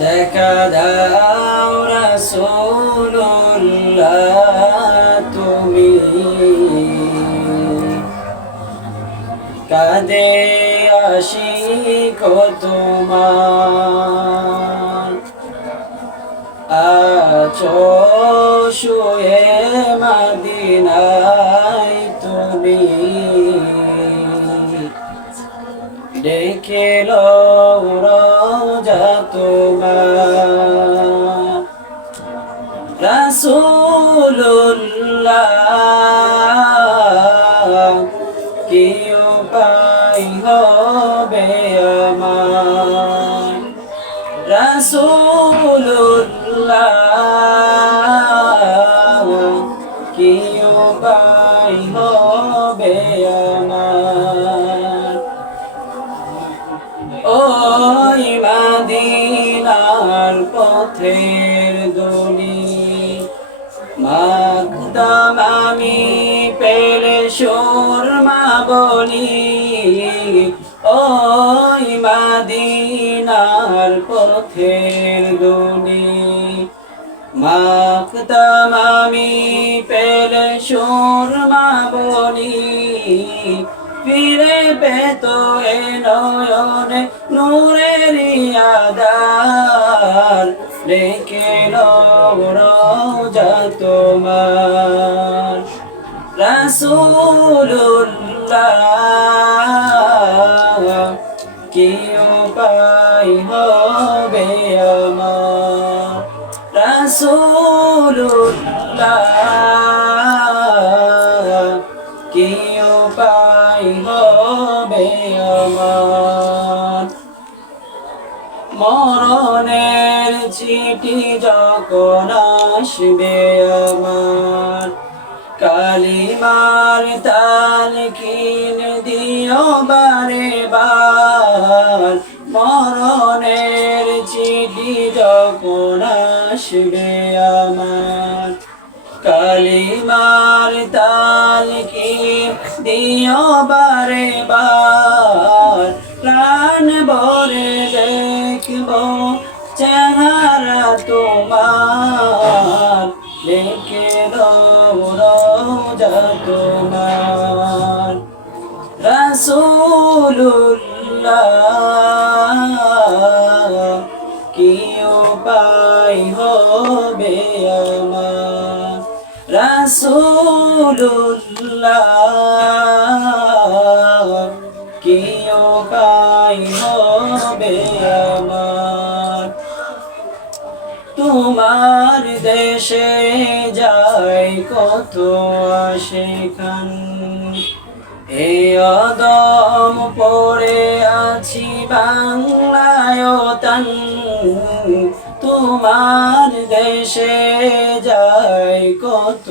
দেখা দাও রাসূলুল্লাহ তুমি। কাঁদে আশিক তোমার। আছো তুমি। রোজা তোমার রাসূলুল্লাহ কি উপায় হবে আমার। রাসূলুল্লাহ পথের দলি। মাকদাম আমি পেলে সুরমা বলি। ওই মাদিনার পথের দলি। মাকদাম আমি পেলে সুরমা বলি। ফিরে পেত এ নয়নে নূরের আদার রেখে রোজা তোমার রাসূলুল্লাহ কি উপায় হবে আমার? রাসূলুল্লাহ কি উপায় হবে আমার? চিঠি যখন আসবে আমার, কালিমার তাল কিন দিও বারে বার মরণের চিঠি যখন আসবে আমার, কালিমার তাল কি দিও বারে বার প্রাণ ভরে দেখব চেহারা তোমার দেখে রোজা তোমার। রাসূলুল্লাহ কি উপায় হবে আমার। রাসূলুল্লাহ কি উপায় হবে আমার। দেশে যাই কত সেখান এ অদম পড়ে আছি বাংলায় তান তোমার দেশে যাই কত